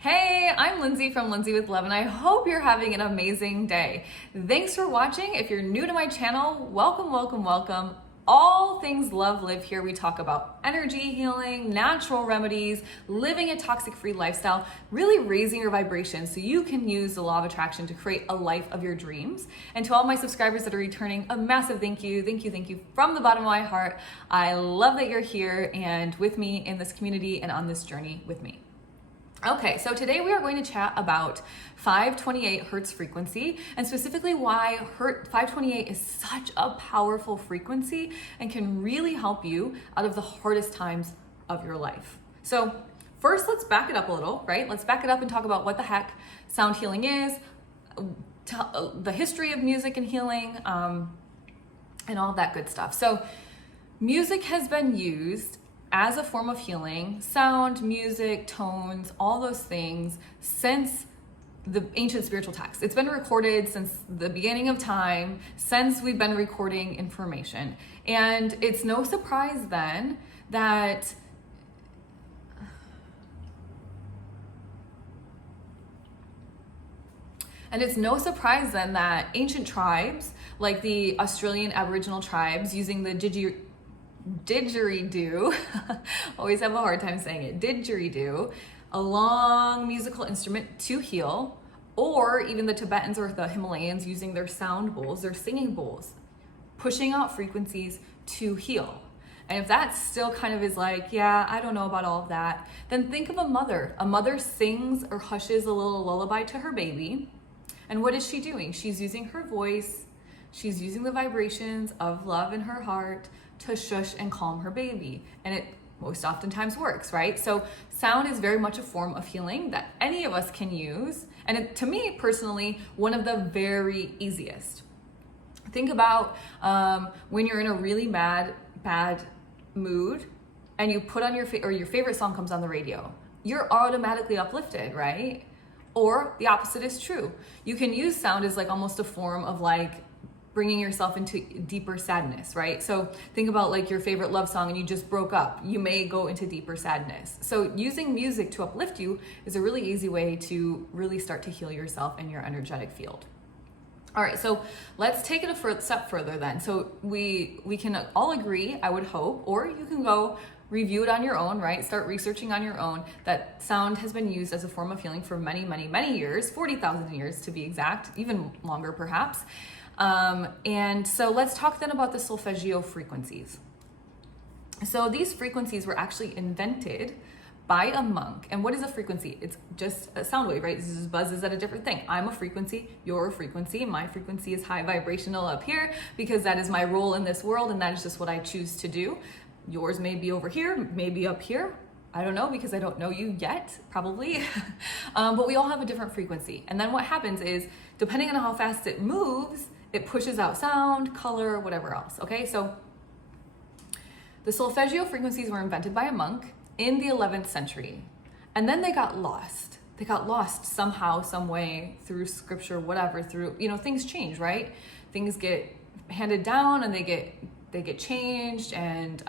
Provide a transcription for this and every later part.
Hey, I'm Lindsay from Lindsay with Love, and I hope you're having an amazing day. Thanks for watching. If you're new to my channel, welcome, welcome, welcome. All things love live here. We talk about energy healing, natural remedies, living a toxic-free lifestyle, really raising your vibration so you can use the law of attraction to create a life of your dreams. And to all my subscribers that are returning, a massive thank you from the bottom of my heart. I love that you're here and with me in this community and on this journey with me. Okay, so today we are going to chat about 528 hertz frequency, and specifically why 528 is such a powerful frequency and can really help you out of the hardest times of your life. So first, let's back it up a little, right? Let's back it up and talk about what the heck sound healing is, the history of music and healing, and all that good stuff. So music has been used as a form of healing, sound, music, tones, all those things, since the ancient spiritual texts. It's been recorded since the beginning of time, since we've been recording information. And it's no surprise then that ancient tribes, like the Australian Aboriginal tribes, using the didgeridoo, always have a hard time saying it, didgeridoo, a long musical instrument to heal, or even the Tibetans or the Himalayans using their sound bowls, their singing bowls, pushing out frequencies to heal. And if that still kind of is like, yeah, I don't know about all of that, then think of a mother. A mother sings or hushes a little lullaby to her baby. And what is she doing? She's using her voice. She's using the vibrations of love in her heart to shush and calm her baby. And it most oftentimes works, right? So sound is very much a form of healing that any of us can use. And to me personally, one of the very easiest. Think about when you're in a really bad mood and you put on your favorite song comes on the radio. You're automatically uplifted, right? Or the opposite is true. You can use sound as like almost a form of like bringing yourself into deeper sadness, right? So think about like your favorite love song and you just broke up. You may go into deeper sadness. So using music to uplift you is a really easy way to really start to heal yourself and your energetic field. All right, so let's take it a step further then. So we can all agree, I would hope, or you can go review it on your own, right? Start researching on your own that sound has been used as a form of healing for many, many, many years, 40,000 years to be exact, even longer perhaps. And so let's talk then about the Solfeggio Frequencies. So these frequencies were actually invented by a monk. And what is a frequency? It's just a sound wave, right? This is buzzes at a different thing. I'm a frequency, you're a frequency. My frequency is high vibrational up here because that is my role in this world and that is just what I choose to do. Yours may be over here, maybe up here. I don't know because I don't know you yet, probably. But we all have a different frequency. And then what happens is, depending on how fast it moves, it pushes out sound, color, whatever else, okay? So the Solfeggio frequencies were invented by a monk in the 11th century, and then they got lost. They got lost somehow, some way, through scripture, whatever, through, things change, right? Things get handed down and they get changed, and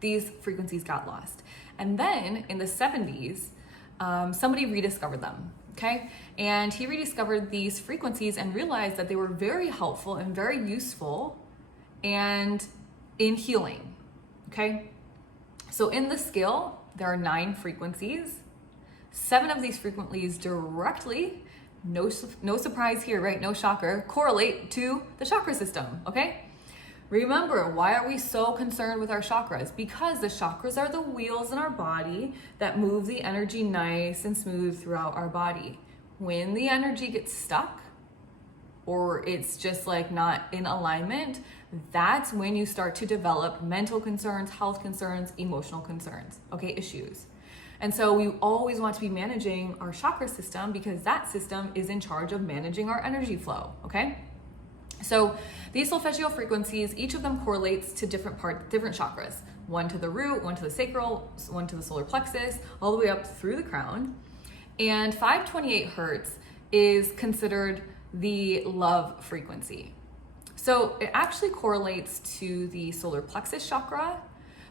these frequencies got lost. And then in the 70s, somebody rediscovered them. Okay, and he rediscovered these frequencies and realized that they were very helpful and very useful and in healing. Okay, so in the scale, there are 9 frequencies. 7 of these frequencies directly, no surprise here, right? No shocker, correlate to the chakra system. Okay, remember, why are we so concerned with our chakras? Because the chakras are the wheels in our body that move the energy nice and smooth throughout our body. When the energy gets stuck or it's just like not in alignment, that's when you start to develop mental concerns, health concerns, emotional concerns, okay, issues. And so we always want to be managing our chakra system because that system is in charge of managing our energy flow, okay? So these Solfeggio frequencies, each of them correlates to different chakras. One to the root, one to the sacral, one to the solar plexus, all the way up through the crown. And 528 hertz is considered the love frequency. So it actually correlates to the solar plexus chakra,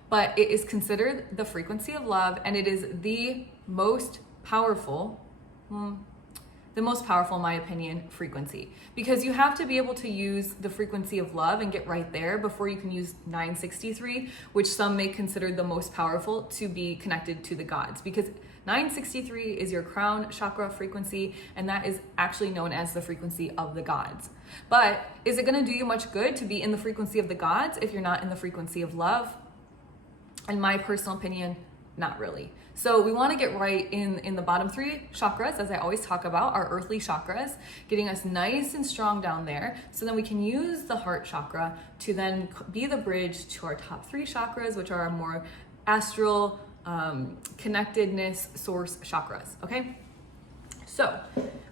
but it is considered the frequency of love, and it is the most powerful, the most powerful, in my opinion, frequency. Because you have to be able to use the frequency of love and get right there before you can use 963, which some may consider the most powerful, to be connected to the gods. Because 963 is your crown chakra frequency, and that is actually known as the frequency of the gods. But is it going to do you much good to be in the frequency of the gods if you're not in the frequency of love? In my personal opinion, not really. So we want to get right in the bottom 3 chakras, as I always talk about, our earthly chakras, getting us nice and strong down there. So then we can use the heart chakra to then be the bridge to our top 3 chakras, which are our more astral connectedness source chakras. Okay. So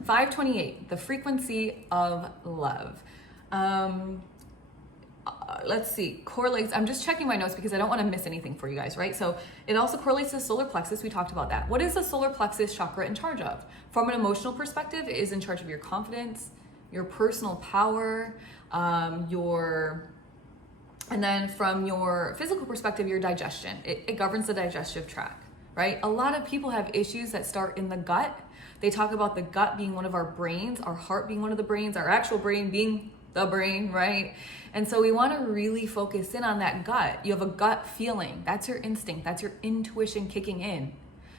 528, the frequency of love. Let's see, correlates. I'm just checking my notes because I don't want to miss anything for you guys, right? So it also correlates to the solar plexus. We talked about that. What is the solar plexus chakra in charge of? From an emotional perspective, it is in charge of your confidence, your personal power, and then from your physical perspective, your digestion. It governs the digestive tract, right? A lot of people have issues that start in the gut. They talk about the gut being one of our brains, our heart being one of the brains, our actual brain being the brain, right? And so we want to really focus in on that gut. You have a gut feeling. That's your instinct. That's your intuition kicking in.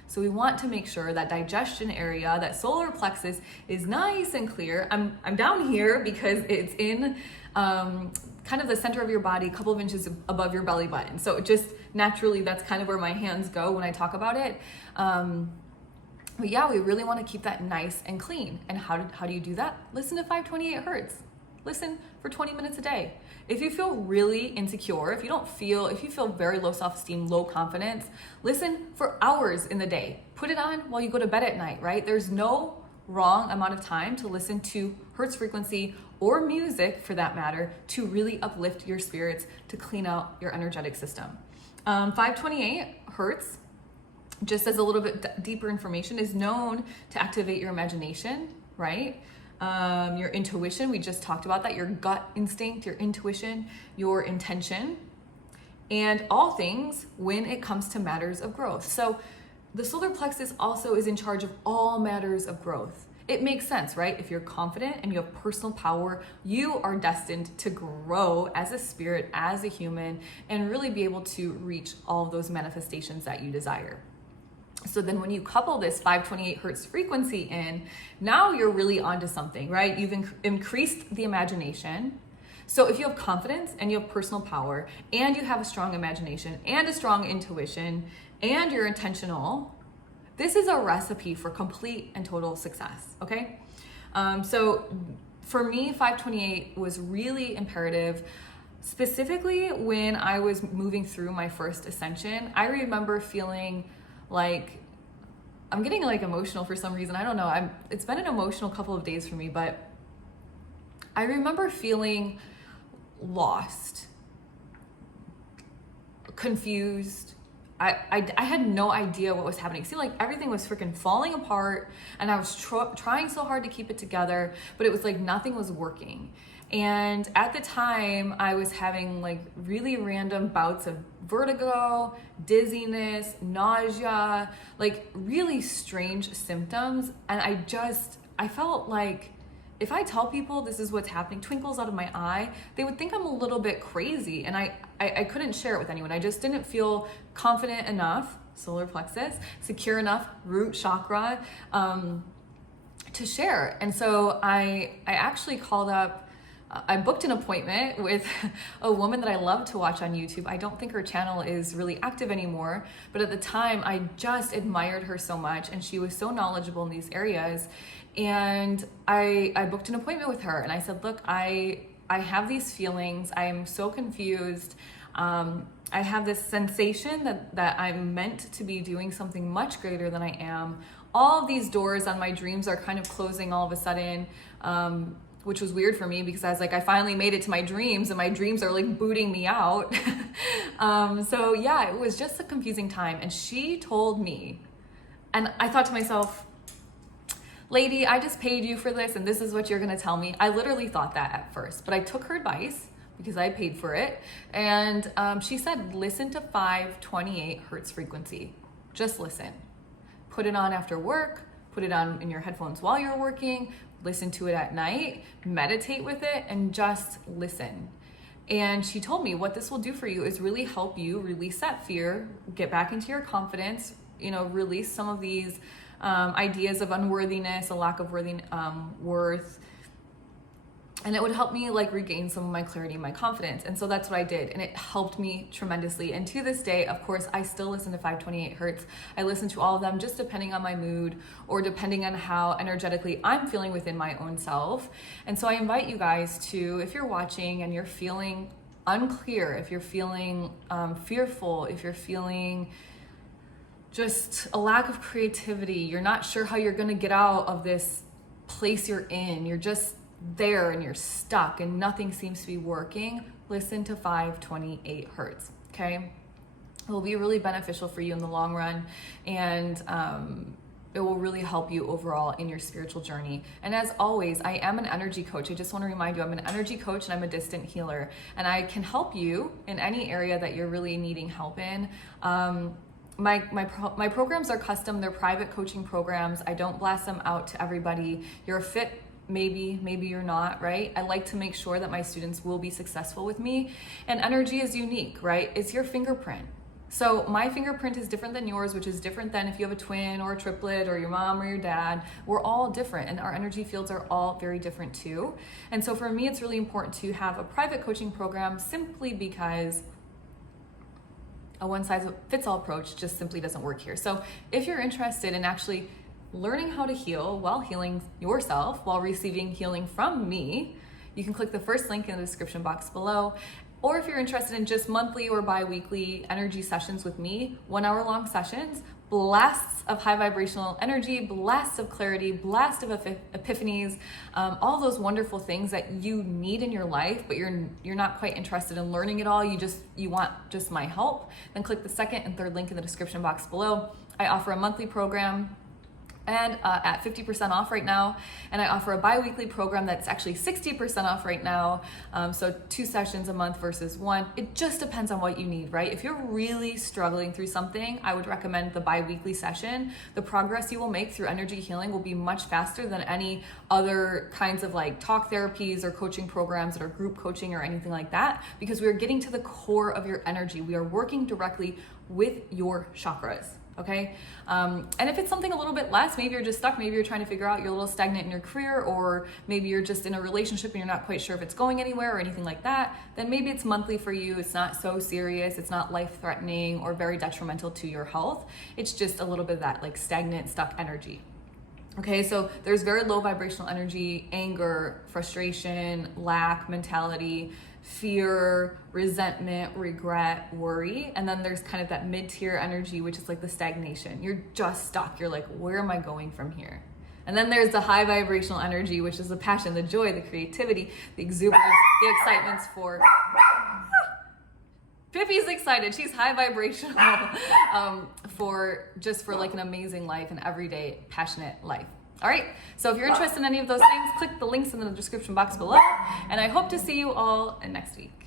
So we want to make sure that digestion area, that solar plexus, is nice and clear. I'm down here because it's in kind of the center of your body, a couple of inches above your belly button. So just naturally, that's kind of where my hands go when I talk about it. But yeah, we really want to keep that nice and clean. And how do you do that? Listen to 528 hertz. Listen for 20 minutes a day. If you feel really insecure, if you feel very low self-esteem, low confidence, listen for hours in the day. Put it on while you go to bed at night, right? There's no wrong amount of time to listen to hertz frequency or music, for that matter, to really uplift your spirits, to clean out your energetic system. 528 hertz, just as a little bit deeper information, is known to activate your imagination, right? Your intuition, we just talked about that, your gut instinct, your intuition, your intention, and all things when it comes to matters of growth. So the solar plexus also is in charge of all matters of growth. It makes sense, right? If you're confident and you have personal power, you are destined to grow as a spirit, as a human, and really be able to reach all of those manifestations that you desire. So then when you couple this 528 hertz frequency in, now you're really onto something, right? You've increased the imagination. So if you have confidence and you have personal power and you have a strong imagination and a strong intuition and you're intentional, this is a recipe for complete and total success, okay? So for me, 528 was really imperative. Specifically when I was moving through my first ascension, I remember feeling like, I'm getting like emotional for some reason. I don't know. It's been an emotional couple of days for me, but I remember feeling lost, confused. I had no idea what was happening. It seemed like everything was freaking falling apart, and I was trying so hard to keep it together, but it was like nothing was working. And at the time, I was having like really random bouts of vertigo, dizziness, nausea, like really strange symptoms. And I felt like if I tell people this is what's happening, twinkles out of my eye, they would think I'm a little bit crazy. And I couldn't share it with anyone. I just didn't feel confident enough, solar plexus, secure enough, root chakra, to share. And so I actually called up, I booked an appointment with a woman that I love to watch on YouTube. I don't think her channel is really active anymore, but at the time I just admired her so much, and she was so knowledgeable in these areas. And I booked an appointment with her, and I said, look, I have these feelings. I am so confused. I have this sensation that I'm meant to be doing something much greater than I am. All of these doors on my dreams are kind of closing all of a sudden, which was weird for me because I was like, I finally made it to my dreams and my dreams are like booting me out. So yeah, it was just a confusing time. And she told me, and I thought to myself, lady, I just paid you for this and this is what you're gonna tell me. I literally thought that at first, but I took her advice because I paid for it. And she said, listen to 528 hertz frequency. Just listen. Put it on after work, put it on in your headphones while you're working, listen to it at night, meditate with it, and just listen. And she told me what this will do for you is really help you release that fear, get back into your confidence, release some of these ideas of unworthiness, a lack of worth. And it would help me like regain some of my clarity and my confidence. And so that's what I did. And it helped me tremendously. And to this day, of course, I still listen to 528 Hertz. I listen to all of them just depending on my mood or depending on how energetically I'm feeling within my own self. And so I invite you guys to, if you're watching and you're feeling unclear, if you're feeling fearful, if you're feeling just a lack of creativity, you're not sure how you're going to get out of this place you're in, you're just there and you're stuck and nothing seems to be working, listen to 528 Hertz, okay? It will be really beneficial for you in the long run, and it will really help you overall in your spiritual journey. And as always, I am an energy coach. I just want to remind you, I'm an energy coach and I'm a distant healer, and I can help you in any area that you're really needing help in. My programs are custom. They're private coaching programs. I don't blast them out to everybody. You're a fit, maybe you're not, right? I like to make sure that my students will be successful with me. And energy is unique, right? It's your fingerprint. So my fingerprint is different than yours, which is different than if you have a twin or a triplet or your mom or your dad. We're all different, and our energy fields are all very different too. And so for me, it's really important to have a private coaching program simply because a one-size-fits-all approach just simply doesn't work here. So if you're interested in actually learning how to heal while healing yourself, while receiving healing from me, you can click the first link in the description box below. Or if you're interested in just monthly or bi-weekly energy sessions with me, 1 hour long sessions, blasts of high vibrational energy, blasts of clarity, blasts of epiphanies, all those wonderful things that you need in your life, but you're not quite interested in learning it all, you want just my help, then click the second and third link in the description box below. I offer a monthly program and at 50% off right now, and I offer a bi-weekly program that's actually 60% off right now, so 2 sessions a month versus 1. It just depends on what you need, right? If you're really struggling through something, I would recommend the bi-weekly session. The progress you will make through energy healing will be much faster than any other kinds of like talk therapies or coaching programs that are group coaching or anything like that, because we're getting to the core of your energy. We are working directly with your chakras. Okay. And if it's something a little bit less, maybe you're just stuck, maybe you're trying to figure out, you're a little stagnant in your career, or maybe you're just in a relationship and you're not quite sure if it's going anywhere or anything like that, then maybe it's monthly for you. It's not so serious. It's not life-threatening or very detrimental to your health. It's just a little bit of that like stagnant, stuck energy. Okay, so there's very low vibrational energy, anger, frustration, lack, mentality, fear, resentment, regret, worry. And then there's kind of that mid-tier energy, which is like the stagnation. You're just stuck. You're like, where am I going from here? And then there's the high vibrational energy, which is the passion, the joy, the creativity, the exuberance, the excitements for... Pippi's excited. She's high vibrational for like an amazing life, an everyday passionate life. All right. So if you're interested in any of those things, click the links in the description box below, and I hope to see you all next week.